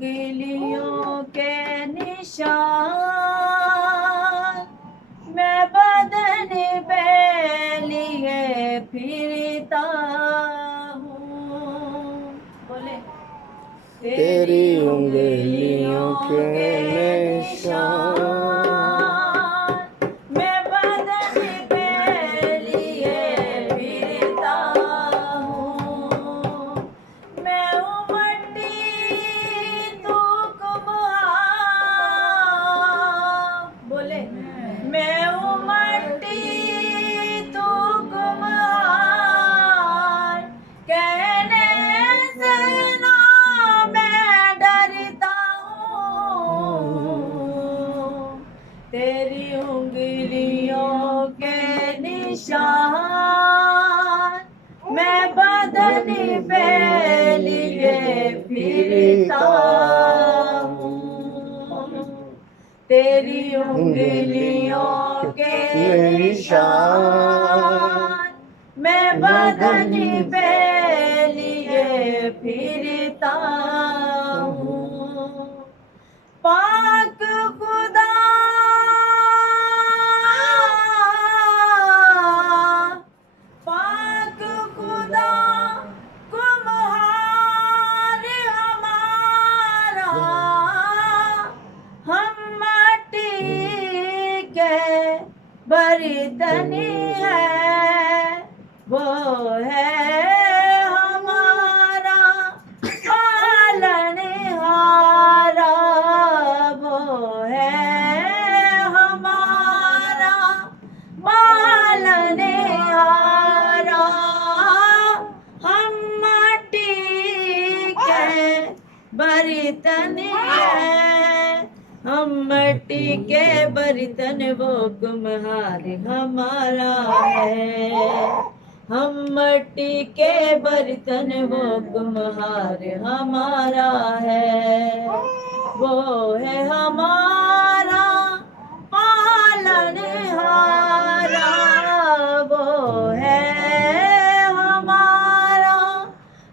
उंगलियों के निशान मैं बदन पे लिए फिरता हूँ। बोले तेरी उंगलियों के निशान मैं बदन पे लिए फिरता हूँ। मैं उमटी तू कुम्हार। बोले मैं उमटी तू कुम्हार कहने से ना मैं डरता हूँ। तेरी उंगलियों के निशान मैं बदन पे लिए फिरता हूँ। तेरी उंगलियों के निशान मैं बदन पे लिए फिरता हूँ। पाक खुदा पाक खुदा कुम्हार हमारा हम माटी के बर्तन है वो है हमारा पालनहारा वो है हमारा पालनहारा। हम माटी के बर्तन हैं हम मट्टी के बर्तन वो कुम्हार हमारा है। हम मट्टी के बर्तन वो कुम्हार हमारा है। वो है हमारा पालनहारा वो है हमारा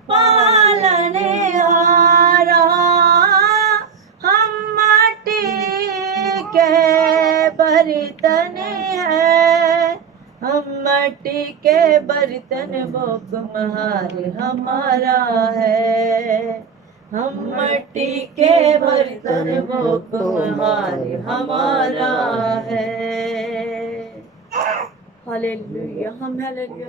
पालनहारा। हम माटी के बर्तन हैं हम मट्टी के बर्तन वो कुम्हार हमारा है। हम मट्टी के बर्तन वो कुम्हार हमारा है। हालेलुया हम हालेलुया।